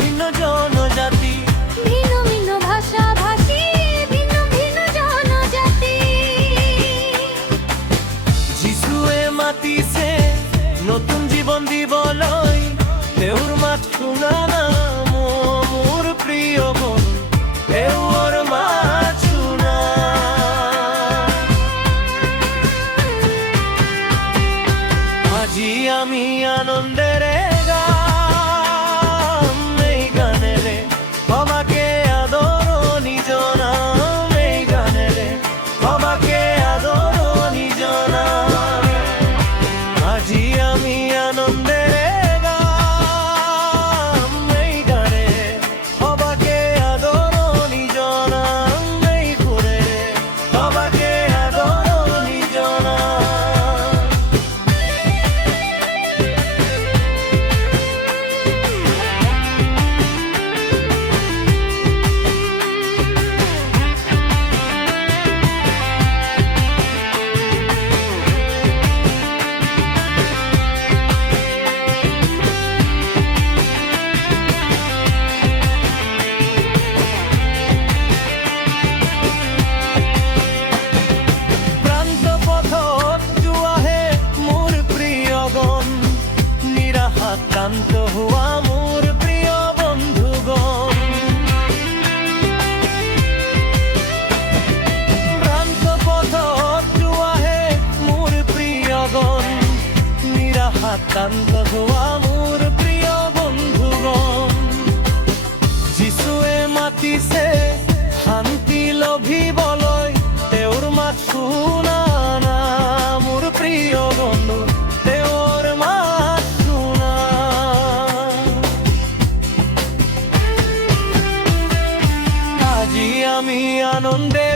ভিন্ন জনজাতি, ভিন্ন ভিন্ন ভাষা ভাষী, ভিন্ন ভিন্ন জনজাতি। যিশুৱে মাতিছে নতুন জীৱন দিবলৈ, তেওঁৰ মাত শুনা না মোৰ প্ৰিয় বন্ধু, তেওঁৰ মাত শুনা। আজি আমি আনন্দেৰে গাম এই গানেৰে, সবাকে আদৰণি জনাম এই গানেৰে, সবাকে আদৰণি জনাম। আজি আমি আনন্দেৰে গাম এই গানেৰে, সবাকে আদৰণি জনাম এই সুৰেৰে, সবাকে আদৰণি জনাম। ভ্ৰান্ত পথত যোৱাহে মোৰ প্ৰিয়গণ, নিৰাশাক্ৰান্ত হোৱা মোৰ প্ৰিয় বন্ধুগণ। ভ্ৰান্ত পথত যোৱাহে মোৰ প্ৰিয়গণ, নিৰাশাক্ৰান্ত হোৱা মোৰ প্ৰিয় বন্ধুগণ। যিশুৱে মাতিছে শান্তি লভিবলৈ, তেওঁৰ মাত শুনা না মোৰ প্ৰিয় বন্ধু, তেওঁৰ মাত শুনা। আজি আমি আনন্দে